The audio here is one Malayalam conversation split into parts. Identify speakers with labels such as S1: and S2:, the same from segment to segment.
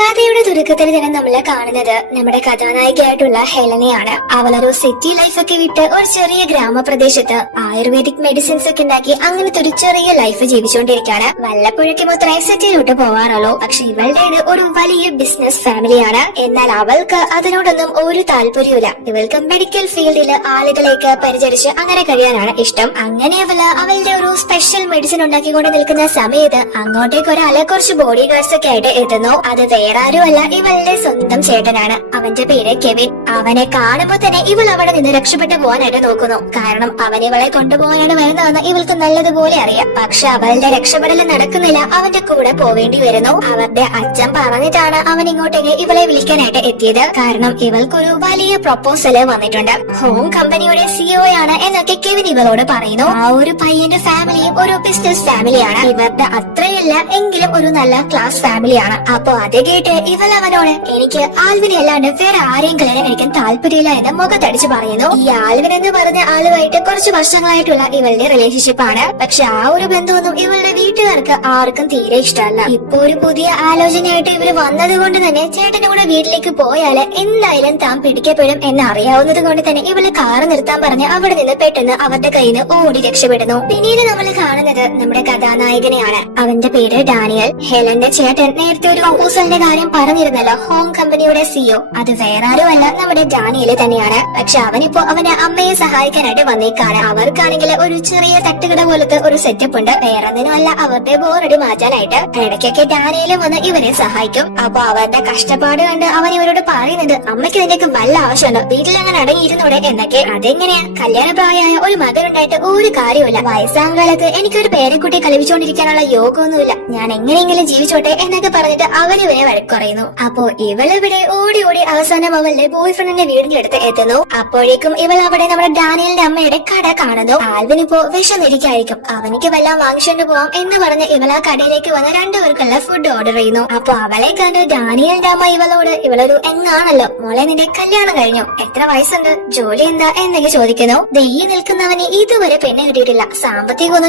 S1: കഥയുടെ തുടക്കത്തിൽ തന്നെ നമ്മൾ കാണുന്നത് നമ്മുടെ കഥാനായികയായിട്ടുള്ള ഹെലനയാണ്. അവളൊരു സിറ്റി ലൈഫൊക്കെ വിട്ട് ഒരു ചെറിയ ഗ്രാമപ്രദേശത്ത് ആയുർവേദിക് മെഡിസിൻസ് ഒക്കെ ഉണ്ടാക്കി അങ്ങനത്തെ ഒരു ചെറിയ ലൈഫ് ജീവിച്ചുകൊണ്ടിരിക്കുകയാണ്. വല്ലപ്പോഴൊക്കെ മാത്രമേ സിറ്റിയിലോട്ട് പോവാറുള്ളൂ. പക്ഷെ ഇവളുടേത് ഒരു വലിയ ബിസിനസ് ഫാമിലിയാണ് എന്നാൽ അവൾക്ക് അതിനോടൊന്നും ഒരു താല്പര്യമില്ല ഇവൾക്ക് മെഡിക്കൽ ഫീൽഡിൽ ആളുകളേക്ക് പരിചരിച്ച് അങ്ങനെ കഴിയാനാണ് ഇഷ്ടം. അങ്ങനെ അവൾ അവളുടെ ഒരു സ്പെഷ്യൽ മെഡിസിൻ ഉണ്ടാക്കിക്കൊണ്ട് നിൽക്കുന്ന സമയത്ത് അങ്ങോട്ടേക്ക് ഒരാളെ കുറച്ച് ബോഡി ഗാർഡ്സ് ഒക്കെ ആയിട്ട് എത്തുന്നു. അത് ആരുമല്ല ഇവളുടെ സ്വന്തം ചേട്ടനാണ്. അവന്റെ പേര് കെവിൻ. അവനെ കാണുമ്പോ തന്നെ ഇവൾ അവിടെ നിന്ന് രക്ഷപ്പെട്ടു പോകാനായിട്ട് നോക്കുന്നു. കാരണം അവൻ ഇവളെ കൊണ്ടുപോകാനാണ് വരുന്നതെന്ന് ഇവൾക്ക് നല്ലതുപോലെ അറിയാം. പക്ഷെ അവളുടെ രക്ഷപ്പെടൽ നടക്കുന്നില്ല. അവന്റെ കൂടെ പോവേണ്ടി വരുന്നു. അവരുടെ അച്ഛൻ പറഞ്ഞിട്ടാണ് അവൻ ഇങ്ങോട്ടേക്ക് ഇവളെ വിളിക്കാനായിട്ട് എത്തിയത്. കാരണം ഇവൾക്കൊരു വലിയ പ്രൊപ്പോസൽ വന്നിട്ടുണ്ട്. ഹോം കമ്പനിയുടെ സിഇഒ ആണ് എന്നൊക്കെ കെവിൻ ഇവളോട് പറയുന്നു. ആ ഒരു പയ്യന്റെ ഫാമിലിയും ഒരു ബിസിനസ് ഫാമിലിയാണ് ഇവരുടെ അത്രയല്ല എങ്കിലും ഒരു നല്ല ക്ലാസ് ഫാമിലിയാണ് അപ്പൊ അത് കേട്ട് ഇവൾ അവനോട് എനിക്ക് ആൽവിനെ അല്ലാണ്ട് വേറെ ആരെയും കല്യാണം കഴിക്കാൻ താല്പര്യമില്ല എന്ന് മുഖത്തടിച്ച് പറയുന്നു. ഈ ആൽവിൻ എന്ന് പറഞ്ഞ ആളുമായിട്ട് കുറച്ച് വർഷങ്ങളായിട്ടുള്ള ഇവളുടെ റിലേഷൻഷിപ്പ് ആണ്. പക്ഷെ ആ ഒരു ബന്ധമൊന്നും ഇവളുടെ വീട്ടുകാർക്ക് ആർക്കും തീരെ ഇഷ്ടമല്ല. ഇപ്പൊ ഒരു പുതിയ ആലോചനയായിട്ട് ഇവർ വന്നത് കൊണ്ട് തന്നെ ചേട്ടന്റെ കൂടെ വീട്ടിലേക്ക് പോയാൽ എന്തായാലും താൻ പിടിക്കപ്പെടും എന്ന് അറിയാവുന്നത് കൊണ്ട് തന്നെ ഇവൾ കാറ് നിർത്താൻ പറഞ്ഞ് അവിടെ നിന്ന് പെട്ടെന്ന് അവരുടെ കയ്യിൽ നിന്ന് ഓടി രക്ഷപ്പെടുന്നു. പിന്നീട് നമ്മൾ കാണുന്നത് നമ്മുടെ കഥാനായകനെയാണ്. അവന്റെ പേര് ഡാനിയൽ. ഹെലന്റെ ചേട്ടൻ നേരത്തെ ഒരു പ്രപ്പോസലിന്റെ കാര്യം പറഞ്ഞിരുന്നല്ലോ. ഹോം കമ്പനിയുടെ സിഇഒ അത് വേറെ ആരുമല്ല നമ്മുടെ ഡാനിയൽ തന്നെയാണ്. പക്ഷെ അവനിപ്പോ അവന്റെ അമ്മയെ സഹായിക്കാനായിട്ട് വന്നേക്കാണ്. അവർക്കാണെങ്കിൽ ഒരു ചെറിയ തട്ടുകട പോലത്തെ ഒരു സെറ്റപ്പ് ഉണ്ട്. വേറെ ഒന്നിനുമല്ല അവരുടെ ബോറടി മാറ്റാനായിട്ട് ഇടയ്ക്കൊക്കെ ഡാനിയൽ വന്ന് ഇവരെ സഹായിക്കും. അപ്പൊ അവരുടെ കഷ്ടപ്പാട് കണ്ട് അവൻ ഇവരോട് പറയുന്നുണ്ട് അമ്മയ്ക്ക് നിനക്ക് വല്ല ആവശ്യമുണ്ടോ? വീട്ടിൽ അങ്ങനെ അടങ്ങിയിരുന്നൂടെ എന്നൊക്കെ. അതെങ്ങനെയാ? കല്യാണപ്രായമായ ഒരു മകനുണ്ടായിട്ട് ഒരു കാര്യമില്ല വയസ്സാം കാലത്ത് എനിക്കൊരു പേരക്കുട്ടി കളിപ്പിച്ചുകൊണ്ടിരിക്കാനുള്ള യോഗമൊന്നുമില്ല. ഞാൻ എങ്ങനെയെങ്കിലും ജീവിച്ചോട്ടെ എന്നൊക്കെ പറഞ്ഞിട്ട് അവൻ ഇവനെ വഴക്കുറയുന്നു അപ്പോ ഇവളിവിടെ ഓടി ഓടി അവസാനം അവളുടെ ബോയ് ഫ്രണ്ടിന്റെ വീടിന്റെ അടുത്ത് എത്തുന്നു. അപ്പോഴേക്കും ഇവൾ അവിടെ നമ്മുടെ ഡാനിയലിന്റെ അമ്മയുടെ കട കാണുന്നു. ആൽവിനിപ്പോ വിഷമിരിക്കായിരിക്കും അവനിക്ക് വല്ലതും വാങ്ങിച്ചുകൊണ്ട് പോവാം എന്ന് പറഞ്ഞ് ഇവൾ ആ കടയിലേക്ക് വന്ന് രണ്ടുപേർക്കുള്ള ഫുഡ് ഓർഡർ ചെയ്യുന്നു. അപ്പൊ അവളെ കണ്ട് ഡാനിയലിന്റെ അമ്മ ഇവളോട് ഇവളൊരു എങ്ങാണല്ലോ? മോളെ നിന്റെ കല്യാണം കഴിഞ്ഞു. എത്ര വയസ്സുണ്ട്? ജോലി എന്താ? എന്നൊക്കെ ചോദിക്കുന്നു. ദൈ നിൽക്കുന്നവനെ നിൽക്കുന്നവന് ഇതുവരെ പെണ്ണെ കിട്ടിയിട്ടില്ല.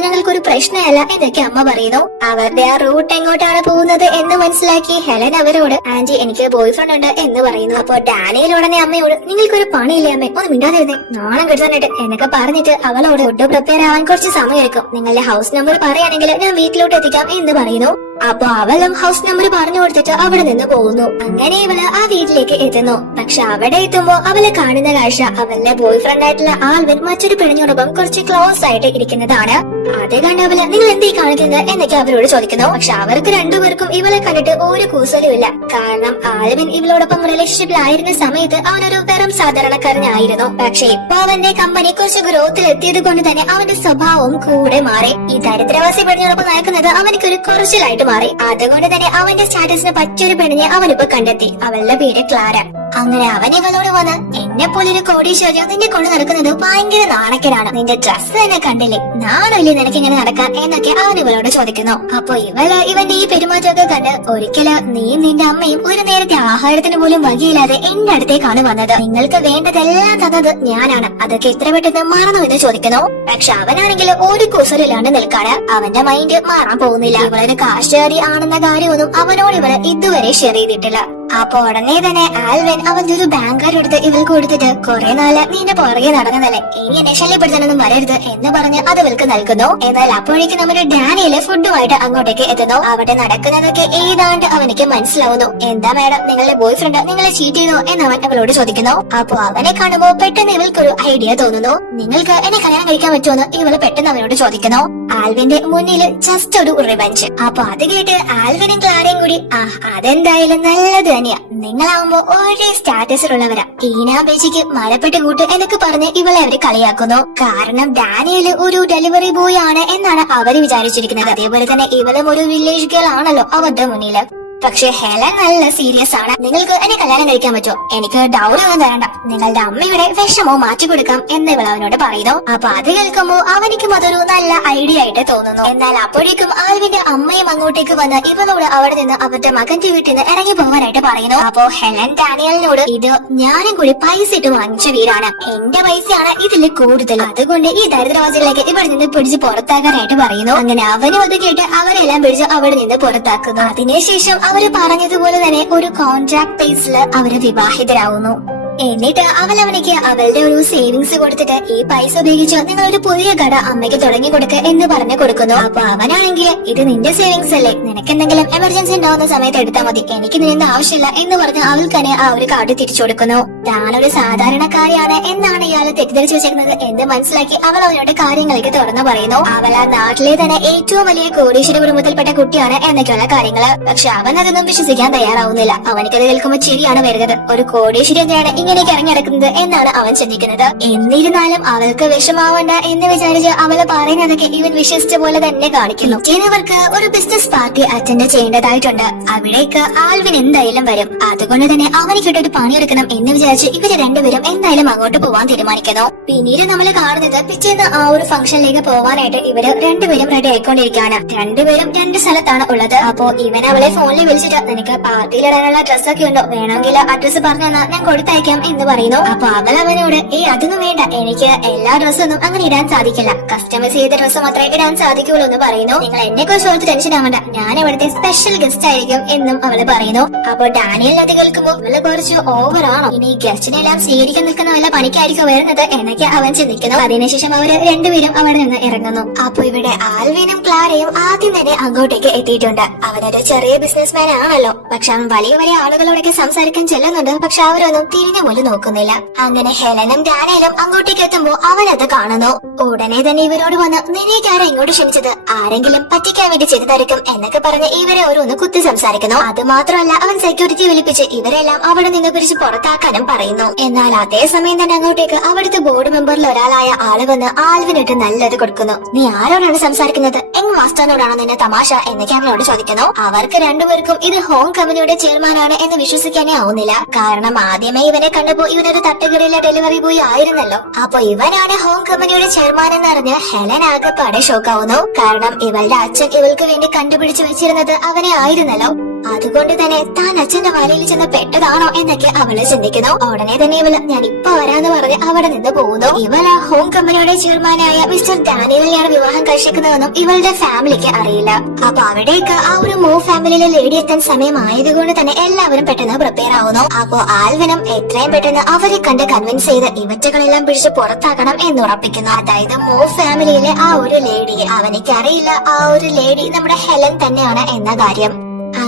S1: ഞങ്ങൾക്ക് ഒരു പ്രശ്നമല്ല എന്നൊക്കെ അമ്മ പറയുന്നു. അവരുടെ ആ റൂട്ട് എങ്ങോട്ടാണ് പോകുന്നത് എന്ന് മനസ്സിലാക്കി ഹെലൻ അവരോട് ആന്റി എനിക്ക് ബോയ് ഫ്രണ്ട് ഉണ്ട് എന്ന് പറയുന്നു. അപ്പൊ ഡാനിയൽ ഉടനെ അമ്മയോട് നിങ്ങൾക്കൊരു പണിയില്ലേ അമ്മ? ഒന്ന് മിണ്ടാതിരുന്നേ. നാണം കിട്ടാനായിട്ട് എന്നൊക്കെ പറഞ്ഞിട്ട് അവളോട് ഫുഡ് പ്രിപ്പയർ ആവാൻ കുറച്ച് സമയം എടുക്കും നിങ്ങളുടെ ഹൗസ് നമ്പർ പറയുകയാണെങ്കിൽ ഞാൻ വീട്ടിലോട്ട് എത്തിക്കാം എന്ന് പറയുന്നു. അപ്പൊ അവളും ഹൗസ് നമ്പർ പറഞ്ഞു കൊടുത്തിട്ട് അവിടെ നിന്ന് പോകുന്നു. അങ്ങനെ ഇവൾ ആ വീട്ടിലേക്ക് എത്തുന്നു. പക്ഷെ അവിടെ എത്തുമ്പോ അവളെ കാണുന്ന കാഴ്ച അവളുടെ ബോയ് ഫ്രണ്ട് ആയിട്ടുള്ള ആൽവിൻ മറ്റൊരു പെണ്ണിനോടൊപ്പം കുറച്ച് ക്ലോസ് ആയിട്ട് ഇരിക്കുന്നതാണ്. അത് കണ്ട് അവൾ നിങ്ങൾ എന്തേ കാണിക്കുന്നത് എന്നൊക്കെ അവരോട് ചോദിക്കുന്നു. പക്ഷെ അവർക്ക് രണ്ടുപേർക്കും ഇവളെ കണ്ടിട്ട് ഒരു കൂസലും ഇല്ല. കാരണം ആൽവിൻ ഇവളോടൊപ്പം റിലേഷൻഷിപ്പിൽ ആയിരുന്ന സമയത്ത് അവനൊരു വെറും സാധാരണക്കാരനായിരുന്നു. പക്ഷെ ഇപ്പൊ അവന്റെ കമ്പനി കുറച്ച് ഗ്രോത്തിൽ എത്തിയത് കൊണ്ട് തന്നെ അവന്റെ സ്വഭാവവും കൂടെ മാറി. ഈ ദരിദ്രവാസി പെണ്ണിനോടൊപ്പം നടക്കുന്നത് അവനിക്ക് ഒരു കുറച്ചിലായിട്ട് മാറി. അതുകൊണ്ട് തന്നെ അവന്റെ സ്റ്റാറ്റസിന് പറ്റിയൊരു പെണ്ണിനെ അവനിപ്പോ കണ്ടെത്തി. അവളുടെ പേര് ക്ലാര. അങ്ങനെ അവൻ ഇവളോട് വന്ന് എന്നെ പോലൊരു കോടീശ്വരൻ നിന്നെ കൊണ്ട് നടക്കുന്നത് ഭയങ്കര നാണക്കനാണ് നിന്റെ ഡ്രസ് തന്നെ കണ്ടില്ലേ? നാണല്ലേ നിനക്ക് ഇങ്ങനെ നടക്കാൻ? എന്നൊക്കെ അവൻ ഇവളോട് ചോദിക്കുന്നു. അപ്പൊ ഇവൾ ഇവന്റെ ഈ പെരുമാറ്റമൊക്കെ കണ്ട് ഒരിക്കൽ നീയും നിന്റെ അമ്മയും ഒരു നേരത്തെ ആഹാരത്തിന് പോലും വകയില്ലാതെ എന്റെ അടുത്തേക്കാണ് വന്നത്. നിങ്ങൾക്ക് വേണ്ടതെല്ലാം തന്നത് ഞാനാണ്. അതൊക്കെ എത്ര പെട്ടെന്ന് മറന്നു എന്ന് ചോദിക്കുന്നു. പക്ഷെ അവനാണെങ്കിൽ ഒരു കുസലില്ലാണ്ട് നിൽക്കാണ്. അവന്റെ മൈൻഡ് മാറാൻ പോകുന്നില്ല. ഇവളൊരു കാശുകാരി ആണെന്ന കാര്യമൊന്നും അവനോട് ഇവൾ ഇതുവരെ ഷെയർ ചെയ്തിട്ടില്ല. അപ്പൊ ഉടനെ തന്നെ ആൽവൻ അവന്റെ ഒരു ബാങ്കർ എടുത്ത് ഇവൾക്ക് കൊടുത്തിട്ട് കുറെ നാൾ നിന്റെ പുറകെ നടന്നതല്ലേ ഇനി എന്നെ ശല്യപ്പെടുത്താനൊന്നും വരരുത് എന്ന് പറഞ്ഞ് അത് ഇവൾക്ക് നൽകുന്നു. എന്നാൽ അപ്പോഴേക്ക് നമ്മുടെ ഡാനിയിൽ ഫുഡുമായിട്ട് അങ്ങോട്ടേക്ക് എത്തുന്നു. അവിടെ നടക്കുന്നതൊക്കെ ഏതാണ്ട് അവനിക്ക് മനസ്സിലാവുന്നു. എന്താ മാഡം നിങ്ങളുടെ ബോയ് ഫ്രണ്ട് നിങ്ങളെ ചീറ്റ് ചെയ്യുന്നു എന്ന് അവൻ അവളോട് ചോദിക്കുന്നു. അപ്പൊ അവനെ കാണുമ്പോ പെട്ടെന്ന് ഇവൾക്കൊരു ഐഡിയ തോന്നുന്നു. നിങ്ങൾക്ക് എന്നെ കല്യാണം കഴിക്കാൻ പറ്റുമെന്ന് ഇവൾ പെട്ടെന്ന് അവനോട് ചോദിക്കുന്നു. ആൽവിന്റെ മുന്നിൽ ജസ്റ്റ് ഒരു റിവഞ്ച് അപ്പൊ അത് കേട്ട് ആൽവിനും ക്ലാരയും കൂടി ആ അതെന്തായാലും നല്ലത് തന്നെയാ. നിങ്ങളാവുമ്പോ ഒരേ സ്റ്റാറ്റസിലുള്ളവരാ. ടീനാ ബേച്ചിക്ക് മരപ്പെട്ട് കൂട്ട് എന്നൊക്കെ പറഞ്ഞ് ഇവളെ അവർ കളിയാക്കുന്നു. കാരണം ഡാനിയൽ ഒരു ഡെലിവറി ബോയ് ആണ് എന്നാണ് അവർ വിചാരിച്ചിരിക്കുന്നത്. അതേപോലെ തന്നെ ഇവളും ഒരു വില്ലേജ് ഗേൾ ആണല്ലോ അവരുടെ മുന്നിൽ. പക്ഷെ ഹെലൻ നല്ല സീരിയസ് ആണ്. നിങ്ങൾക്ക് എന്നെ കല്യാണം കഴിക്കാൻ പറ്റുമോ? എനിക്ക് ഡൗറി ഒന്നും തരണ്ട. നിങ്ങളുടെ അമ്മയുടെ വിഷമോ മാറ്റി കൊടുക്കാം എന്ന് ഇവൾ അവനോട് പറയുന്നു. അപ്പൊ അത് കേൾക്കുമ്പോ അവനിക്കും അതൊരു നല്ല ഐഡിയ ആയിട്ട് തോന്നുന്നു. എന്നാൽ അപ്പോഴേക്കും ആൽവിന്റെ അമ്മയും അങ്ങോട്ടേക്ക് വന്ന് ഇവളോട് അവിടെ നിന്ന് അവരുടെ മകന്റെ വീട്ടിൽ നിന്ന് ഇറങ്ങി പോകാനായിട്ട് പറയുന്നു. അപ്പോ ഹെലൻ ഡാനിയലിനോട് ഇത് ഞാനും കൂടി പൈസ ഇട്ട് വാങ്ങിച്ച വീടാണ്. എന്റെ പൈസയാണ് ഇതിൽ കൂടുതൽ. അതുകൊണ്ട് ഈ ദരിദ്രവാസികളിലേക്ക് ഇവിടെ നിന്ന് പിടിച്ച് പുറത്താക്കാനായിട്ട് പറയുന്നു. അങ്ങനെ അവനും അത് കേട്ട് അവരെല്ലാം പിടിച്ച് അവിടെ നിന്ന് പുറത്താക്കുന്നു. അതിനുശേഷം അവർ പറഞ്ഞതുപോലെ തന്നെ ഒരു കോൺട്രാക്ട് ബേസിൽ അവർ വിവാഹിതരാകുന്നു എന്നിട്ട് അവൾ അവനക്ക് അവളുടെ ഒരു സേവിങ്സ് കൊടുത്തിട്ട് ഈ പൈസ ഉപയോഗിച്ച് നിങ്ങൾ ഒരു പുതിയ കട അമ്മയ്ക്ക് തുടങ്ങി കൊടുക്ക എന്ന് പറഞ്ഞു കൊടുക്കുന്നു. അപ്പൊ അവനാണെങ്കിൽ ഇത് നിന്റെ സേവിങ്സ് അല്ലേ? നിനക്ക് എന്തെങ്കിലും എമർജൻസി ഉണ്ടാവുന്ന സമയത്ത് എടുത്താൽ മതി. എനിക്ക് നിന്ന് ആവശ്യമില്ല എന്ന് പറഞ്ഞ് അവൾക്ക് തന്നെ ആ ഒരു കാർഡ് തിരിച്ചു കൊടുക്കുന്നു. താനൊരു സാധാരണക്കാരിയാണ് എന്നാണ് ഇയാൾ തെറ്റിദ്ധരിച്ചു വെച്ചിരുന്നത് എന്ന് മനസ്സിലാക്കി അവൾ അവനോട് കാര്യങ്ങളൊക്കെ തുറന്നു പറയുന്നു. അവൾ ആ നാട്ടിലെ തന്നെ ഏറ്റവും വലിയ കോടീശ്വര കുടുംബത്തിൽപ്പെട്ട കുട്ടിയാണ് എന്നൊക്കെയുള്ള കാര്യങ്ങൾ. പക്ഷെ അവൻ അതൊന്നും വിശ്വസിക്കാൻ തയ്യാറാവുന്നില്ല. അവനിക്കത് കേൾക്കുമ്പോൾ ചിരിയാണ് വരുന്നത്. ഒരു കോടീശ്വരി ഇങ്ങനെയൊക്കെ ഇറങ്ങി നടക്കുന്നത് എന്നാണ് അവൻ ചിന്തിക്കുന്നത്. എന്നിരുന്നാലും അവൾക്ക് വിഷമാവണ്ട എന്ന് വിചാരിച്ച് അവൾ പറയുന്നതൊക്കെ ഇവൻ വിശ്വസിച്ച പോലെ തന്നെ കാണിക്കുന്നു. പിറ്റേന്നവർക്ക് ഒരു ബിസിനസ് പാർട്ടി അറ്റൻഡ് ചെയ്യേണ്ടതായിട്ടുണ്ട്. അവിടേക്ക് ആൽവിൻ എന്തായാലും വരും. അതുകൊണ്ട് തന്നെ അവനിക്കിട്ട് ഒരു പണിയെടുക്കണം എന്ന് വിചാരിച്ച് ഇവർ രണ്ടുപേരും എന്തായാലും അങ്ങോട്ട് പോവാൻ തീരുമാനിക്കുന്നു. പിന്നീട് നമ്മൾ കാണുന്നത് പിറ്റേന്ന് ആ ഒരു ഫംഗ്ഷനിലേക്ക് പോവാനായിട്ട് ഇവർ രണ്ടുപേരും റെഡി ആയിക്കൊണ്ടിരിക്കുകയാണ്. രണ്ടുപേരും രണ്ട് സ്ഥലത്താണ് ഉള്ളത്. അപ്പോ ഇവൻ അവളെ ഫോണിൽ വിളിച്ചിട്ട് നിനക്ക് പാർട്ടിയിലിടാനുള്ള ഡ്രസ്സൊക്കെ ഉണ്ടോ? വേണമെങ്കിൽ അഡ്രസ് പറഞ്ഞു തന്നാൽ ഞാൻ കൊടുത്തയക്കാം. എന്ന് പറയുന്നു. അപ്പൊ അവൾ അവനോട് ഏ അതൊന്നും വേണ്ട. എനിക്ക് എല്ലാ ഡ്രസ്സൊന്നും അങ്ങനെ ഇടാൻ സാധിക്കില്ല. കസ്റ്റമൈസ് ചെയ്ത ഡ്രസ്സ് മാത്രമേ ഇടാൻ സാധിക്കുള്ളൂ എന്ന് പറയുന്നു. നിങ്ങൾ എന്നെ കുറിച്ച് ഓർത്ത് ടെൻഷൻ ആവണ്ട. ഞാൻ ഇവിടുത്തെ സ്പെഷ്യൽ ഗസ്റ്റ് ആയിരിക്കും എന്നും അവൾ പറയുന്നു. അപ്പൊ ഡാനിയൽ അത് കേൾക്കുമ്പോൾ ഇവൾ കുറച്ച് ഓവർ ആണോ? ഇനി ഗസ്റ്റിനെല്ലാം സ്വീകരിക്കാൻ നിൽക്കുന്ന വല്ല പണിക്കായിരിക്കും വരുന്നത് എന്നൊക്കെ അവൻ ചിന്തിക്കുന്നു. അതിനുശേഷം അവർ രണ്ടുപേരും അവിടെ നിന്ന് ഇറങ്ങുന്നു. അപ്പൊ ഇവിടെ ആൽവിനും ക്ലാരയും ആദ്യം തന്നെ അങ്ങോട്ടേക്ക് എത്തിയിട്ടുണ്ട്. അവനൊരു ചെറിയ ബിസിനസ്മാൻ ആണല്ലോ. പക്ഷെ അവൻ വലിയ വലിയ ആളുകളോടൊക്കെ സംസാരിക്കാൻ ചെല്ലുന്നുണ്ട്. പക്ഷെ അവരൊന്നും തിരിഞ്ഞു പോലും നോക്കുന്നില്ല. അങ്ങനെ ഹെലനും ഡാനയിലും അങ്ങോട്ടേക്ക് എത്തുമ്പോ അവനത് കാണുന്നു. ഉടനെ തന്നെ ഇവരോട് വന്ന് നിനക്കാരാ ഇങ്ങോട്ട് ക്ഷണിച്ചത് ആരെങ്കിലും പറ്റിക്കാൻ വേണ്ടി ചെയ്തതായിരിക്കും എന്നൊക്കെ പറഞ്ഞ് ഇവരെ ഓരോന്ന് കുത്തി സംസാരിക്കുന്നു. അത് മാത്രമല്ല അവൻ സെക്യൂരിറ്റി വിളിപ്പിച്ച് ഇവരെല്ലാം അവിടെ നിന്ന് പിടിച്ച് പുറത്താക്കാനും പറയുന്നു. എന്നാൽ അതേ സമയം തന്നെ അങ്ങോട്ടേക്ക് അവിടുത്തെ ബോർഡ് മെമ്പറിൽ ഒരാളായ ആൾ വന്ന് ആൽവിനിട്ട് നല്ലത് കൊടുക്കുന്നു. നീ ആരോടാണ് സംസാരിക്കുന്നത്? എങ് മാസ്റ്ററിനോടാണോ നിന്റെ തമാശ? എന്നൊക്കെ അവനോട് ചോദിക്കുന്നു. അവർക്ക് രണ്ടുപേർക്കും ഇത് ഹോം കമ്പനിയുടെ ചെയർമാനാണ് എന്ന് വിശ്വസിക്കാനേ ആവുന്നില്ല. കാരണം ആദ്യമേ ഇവനെ കണ്ടപ്പോ ഇവനൊരു തട്ടുകടയിലെ ഡെലിവറി ബോയ് ആയിരുന്നല്ലോ. അപ്പൊ ഇവനാണ് ഹോം കമ്പനിയുടെ ചെയർമാൻ എന്നറിഞ്ഞ് ഹെലൻ ആകെപ്പാടെ ഷോക്കാവുന്നു കാരണം ഇവളുടെ അച്ഛൻ ഇവൾക്ക് വേണ്ടി കണ്ടുപിടിച്ചു വെച്ചിരുന്നത് അവനെ ആയിരുന്നല്ലോ. അതുകൊണ്ട് തന്നെ താൻ അച്ഛന്റെ വലയിൽ ചെന്ന് പെട്ടതാണോ എന്നൊക്കെ അവൾ ചിന്തിക്കുന്നു. ഉടനെ തന്നെ ഇവൾ ഞാൻ ഇപ്പൊ വരാന്ന് പറഞ്ഞ് അവിടെ നിന്ന് പോകുന്നു. ഇവൾ ഹോം കമ്പനിയുടെ ചെയർമാനായ മിസ്റ്റർ ഡാനിയലിനെയാണ് വിവാഹം കഴിക്കുന്നതെന്നും ഇവളുടെ ഫാമിലിക്ക് അറിയില്ല. അപ്പൊ അവിടേക്ക് ആ ഒരു മൂ ഫാമിലിയിലെ ലേഡി എത്താൻ സമയമായതുകൊണ്ട് തന്നെ എല്ലാവരും പെട്ടെന്ന് പ്രിപ്പയർ ആവുന്നു. അപ്പോ ആൽവിനും എത്രയും പെട്ടെന്ന് അവരെ കണ്ട് കൺവിൻസ് ചെയ്ത് ഇവറ്റകളെല്ലാം പിടിച്ച് പുറത്താക്കണം എന്ന് ഉറപ്പിക്കുന്നു. അതായത് മോ ഫാമിലിയിലെ ആ ഒരു ലേഡിയെ അവനിക്കറിയില്ല ആ ഒരു ലേഡി നമ്മുടെ ഹെലൻ തന്നെയാണ് എന്ന കാര്യം.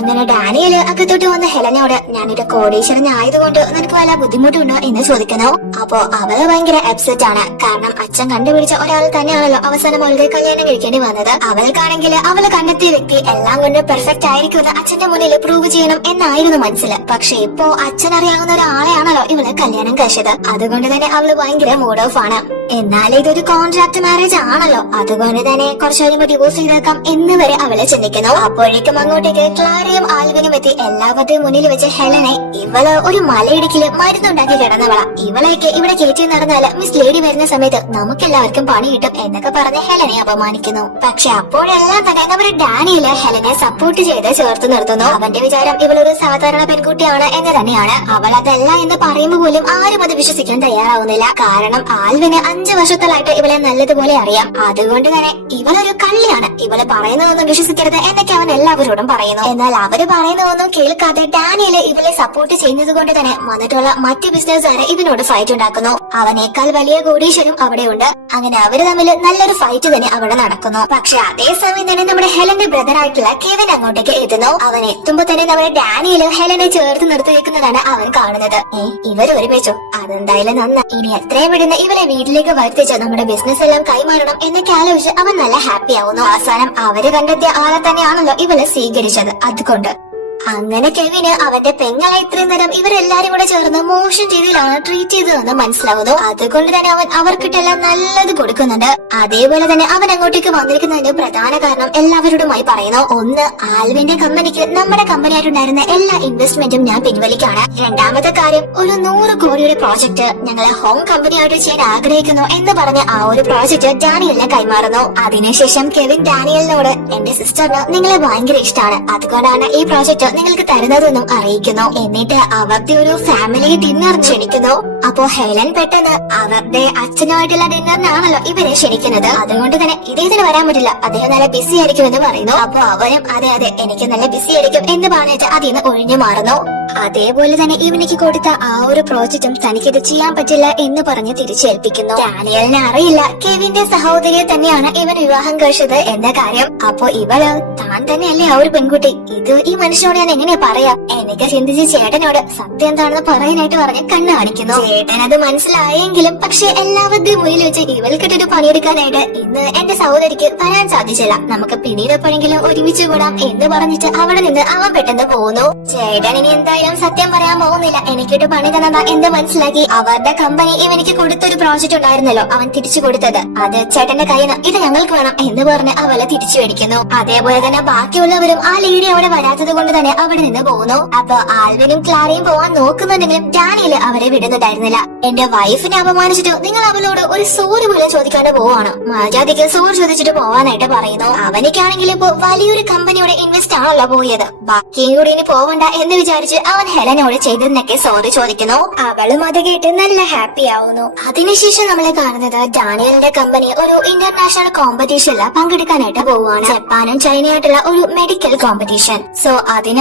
S1: അങ്ങനെ ഡാനിയൽ അകത്തോട്ട് വന്ന ഹെലനോട് ഞാനൊരു കോടീശ്വരൻ ആയതുകൊണ്ട് നിനക്ക് വല്ല ബുദ്ധിമുട്ടുണ്ടോ എന്ന് ചോദിക്കുന്നു. അപ്പോ അവൾ ഭയങ്കര അപ്സെറ്റ് ആണ്. കാരണം അച്ഛൻ കണ്ടുപിടിച്ച ഒരാൾ തന്നെയാണല്ലോ അവസാനം അവളുടെ കല്യാണം കഴിക്കേണ്ടി വന്നത്. അവൾക്കാണെങ്കിൽ അവൾ കണ്ടെത്തിയ വ്യക്തി എല്ലാം കൊണ്ട് പെർഫെക്റ്റ് ആയിരിക്കുമെന്ന് അച്ഛന്റെ മുന്നിൽ പ്രൂവ് ചെയ്യണം എന്നായിരുന്നു മനസ്സിൽ പക്ഷെ ഇപ്പോ അച്ഛൻ അറിയാവുന്ന ഒരാളെയാണല്ലോ ഇവൾ കല്യാണം കഴിച്ചത്. അതുകൊണ്ട് തന്നെ അവൾ ഭയങ്കര മൂഡ് ഓഫ് ആണ്. എന്നാൽ ഇതൊരു കോൺട്രാക്ട് മാരേജ് ആണല്ലോ. അതുകൊണ്ട് തന്നെ കുറച്ചു കഴിയുമ്പോൾ ഡിവോഴ്സ് ചെയ്തേക്കാം എന്ന് വരെ അവൾ ചിന്തിക്കുന്നു. അപ്പോഴേക്കും അങ്ങോട്ടേക്ക് ക്ലാരയും ആൽവിനും എത്തി. എല്ലാവരുടെയും മുന്നിൽ വെച്ച് ഹെലനെ ഇവൾ ഒരു മലയിടുക്കിൽ മരുന്നുണ്ടാക്കി കിടന്നവള. ഇവളൊക്കെ ഇവിടെ കയറ്റി നടന്നാൽ മിസ് ലേഡി വരുന്ന സമയത്ത് നമുക്കെല്ലാവർക്കും പണി കിട്ടും എന്നൊക്കെ പറഞ്ഞ് ഹെലനെ അപമാനിക്കുന്നു. പക്ഷെ അപ്പോഴെല്ലാം തന്നെ നമ്മുടെ ഡാനിയിൽ ഹെലനെ സപ്പോർട്ട് ചെയ്ത് ചേർത്ത് നിർത്തുന്നു. അവന്റെ വിചാരം ഇവളൊരു സാധാരണ പെൺകുട്ടിയാണ് എന്ന് തന്നെയാണ്. അവൾ അതല്ല എന്ന് പറയുമ്പോൾ പോലും ആരും അത് വിശ്വസിക്കാൻ തയ്യാറാവുന്നില്ല. കാരണം ആൽവിന് അഞ്ചു വർഷത്തിലായിട്ട് ഇവളെ നല്ലതുപോലെ അറിയാം. അതുകൊണ്ട് തന്നെ ഇവളൊരു കള്ളിയാണ്. ഇവൾ പറയുന്നതൊന്നും വിശ്വസിക്കരുത് എന്നൊക്കെ അവൻ എല്ലാവരോടും പറയുന്നു. എന്നാൽ അവർ പറയുന്നതൊന്നും കേൾക്കാതെ ഡാനിയൽ ഇവളെ സപ്പോർട്ട് ചെയ്യുന്നത് കൊണ്ട് തന്നെ വന്നിട്ടുള്ള മറ്റു ബിസിനസ്സുകാരെ ഇവനോട് ഫൈറ്റ് ഉണ്ടാക്കുന്നു. അവനേക്കാൾ വലിയ കോടീശ്വരും അവിടെയുണ്ട്. അങ്ങനെ അവർ തമ്മിൽ നല്ലൊരു ഫൈറ്റ് തന്നെ അവിടെ നടക്കുന്നു. പക്ഷെ അതേസമയം തന്നെ നമ്മുടെ ഹെലന്റെ ബ്രദർ ആയിട്ടുള്ള കെവിൻ അങ്ങോട്ടേക്ക് എത്തുന്നു. അവൻ എത്തുമ്പോ തന്നെ നമ്മുടെ ഡാനിയൽ ഹെലനെ ചേർത്ത് നിർത്തി വെക്കുന്നതാണ് അവൻ കാണുന്നത്. ഇവർ ഒരുമിച്ചു അതെന്തായാലും നന്ന. ഇനി എത്രയും വിടുന്ന ഇവരെ വീട്ടിലേക്ക് വരുത്തിച്ച് നമ്മുടെ ബിസിനസ് എല്ലാം കൈമാറണം എന്നൊക്കെ ആലോചിച്ച് അവൻ നല്ല ഹാപ്പി ആവുന്നു. അവസാനം അവർ കണ്ടെത്തിയ ആളെ തന്നെയാണല്ലോ ഇവളെ സ്വീകരിച്ചത്. അതുകൊണ്ട് അങ്ങനെ കെവിന് അവന്റെ പെങ്ങളെ ഇത്രയും നേരം ഇവരെല്ലാരും കൂടെ ചേർന്ന് മോശം രീതിയിലാണ് ട്രീറ്റ് ചെയ്തതെന്ന് മനസ്സിലാവുന്നു. അതുകൊണ്ട് തന്നെ അവൻ അവർക്കിട്ടെല്ലാം നല്ലത് കൊടുക്കുന്നുണ്ട്. അതേപോലെ തന്നെ അവൻ അങ്ങോട്ടേക്ക് വന്നിരിക്കുന്നതിന്റെ പ്രധാന കാരണം എല്ലാവരോടുമായി പറയുന്നു. ഒന്ന് ആൽവിന്റെ കമ്പനിക്ക് നമ്മുടെ കമ്പനിയായിട്ടുണ്ടായിരുന്ന എല്ലാ ഇൻവെസ്റ്റ്മെന്റും ഞാൻ പിൻവലിക്കാണ്. രണ്ടാമത്തെ കാര്യം ഒരു നൂറ് കോടിയുടെ പ്രോജക്ട് ഞങ്ങൾ ഹോം കമ്പനിയായിട്ട് ചെയ്യാൻ ആഗ്രഹിക്കുന്നു എന്ന് പറഞ്ഞ് ആ ഒരു പ്രോജക്ട് ഡാനിയലിനെ കൈമാറുന്നു. അതിനുശേഷം കെവിൻ ഡാനിയലിനോട് എന്റെ സിസ്റ്ററിന് നിങ്ങളെ ഭയങ്കര ഇഷ്ടമാണ്. അതുകൊണ്ടാണ് ഈ പ്രോജക്ട് നിങ്ങൾക്ക് തരുന്നതെന്നും അറിയിക്കുന്നു. എന്നിട്ട് അവരുടെ ഒരു ഫാമിലി ഡിന്നർ ക്ഷണിക്കുന്നു. അപ്പോ ഹെലൻ പെട്ടെന്ന് അവരുടെ അച്ഛനുമായിട്ടുള്ള ഡിന്നറിനാണല്ലോ ഇവരെ ക്ഷണിക്കുന്നത്. അതുകൊണ്ട് തന്നെ ഇദ്ദേഹത്തിന് വരാൻ പറ്റില്ല. അദ്ദേഹം നല്ല ബിസി ആയിരിക്കും എന്ന് പറയുന്നു. അപ്പൊ അവരും അതെ അതെ എനിക്ക് നല്ല ബിസി ആയിരിക്കും എന്ന് പറഞ്ഞിട്ട് അതിൽ നിന്ന് ഒഴിഞ്ഞു മാറുന്നു. അതേപോലെ തന്നെ ഇവനിക്ക് കൊടുത്ത ആ ഒരു പ്രോജക്റ്റും തനിക്കിത് ചെയ്യാൻ പറ്റില്ല എന്ന് പറഞ്ഞ് തിരിച്ചേൽപ്പിക്കുന്നു. ഡാനിയലിന് അറിയില്ല. കെവിന്റെ സഹോദരിയെ തന്നെയാണ് ഇവൻ വിവാഹം കഴിച്ചത് എന്ന കാര്യം. അപ്പോ ഇവൾ താൻ തന്നെയല്ലേ ആ ഒരു പെൺകുട്ടി? ഇത് ഈ മനുഷ്യനോട് ഞാൻ എങ്ങനെ പറയാ? എനിക്ക് ചിന്തിച്ച് ചേട്ടനോട് സത്യം എന്താണെന്ന് പറയാനായിട്ട് പറഞ്ഞ് കണ്ണ് കാണിക്കുന്നു. ചേട്ടൻ അത് മനസ്സിലായെങ്കിലും പക്ഷെ എല്ലാവരുടെയും മുന്നിൽ വെച്ച് ഇവൾക്കിട്ടൊരു പണിയെടുക്കാനായിട്ട് ഇന്ന് എന്റെ സഹോദരിക്ക് വരാൻ സാധിച്ചില്ല. നമുക്ക് പിന്നീട് എപ്പോഴെങ്കിലും ഒരുമിച്ച് കൂടാം എന്ന് പറഞ്ഞിട്ട് അവിടെ നിന്ന് അവൻ പെട്ടെന്ന് പോകുന്നു ചേട്ടൻ ഇനി എന്തായാലും സത്യം പറയാൻ പോകുന്നില്ല. എനിക്കിട്ട് പണി തന്നതാ എന്ന് മനസ്സിലാക്കി അവരുടെ കമ്പനി ഇവനിക്ക് കൊടുത്തൊരു പ്രോജക്റ്റ് ഉണ്ടായിരുന്നല്ലോ അവൻ തിരിച്ചു കൊടുത്തത്. അത് ചേട്ടന്റെ കയ്യിൽ നിന്ന് ഇത് ഞങ്ങൾക്ക് വേണം എന്ന് പറഞ്ഞ് അവളെ തിരിച്ചു മേടിക്കുന്നു. അതേപോലെ തന്നെ ബാക്കിയുള്ളവരും ആ ലേഡി അവിടെ വരാത്തത് കൊണ്ട് തന്നെ അവിടെ നിന്ന് പോകുന്നു അപ്പൊ ആൽവിനും ക്ലാരയും പോവാൻ നോക്കുന്നുണ്ടെങ്കിലും ഡാനിയിൽ അവരെ വിടുന്നുണ്ടായിരുന്നില്ല. എന്റെ വൈഫിനെ അപമാനിച്ചിട്ട് നിങ്ങൾ അവളോട് ഒരു സോറി പോലും ചോദിക്കാണ്ട് പോവാണ്. മര്യാദയ്ക്ക് സോറി ചോദിച്ചിട്ട് പോവാനായിട്ട് പറയുന്നു. അവനിക്കാണെങ്കിൽ ഇപ്പോ വലിയൊരു കമ്പനിയുടെ ഇൻവെസ്റ്റ് ആണല്ലോ പോയത്. ബാക്കിയും കൂടി ഇനി പോവണ്ട എന്ന് വിചാരിച്ച് അവൻ ഹെലനോട് ചെയ്തതിനൊക്കെ സോറി ചോദിക്കുന്നു. അവളും അത് കേട്ട് നല്ല ഹാപ്പി ആവുന്നു. അതിനുശേഷം നമ്മൾ കാണുന്നത് ഡാനിയലിന്റെ കമ്പനി ഒരു ഇന്റർനാഷണൽ കോമ്പറ്റീഷനിൽ പങ്കെടുക്കാനായിട്ട് പോവുകയാണ് ജപ്പാനും ചൈനയായിട്ടുള്ള ഒരു മെഡിക്കൽ കോമ്പറ്റീഷൻ സോ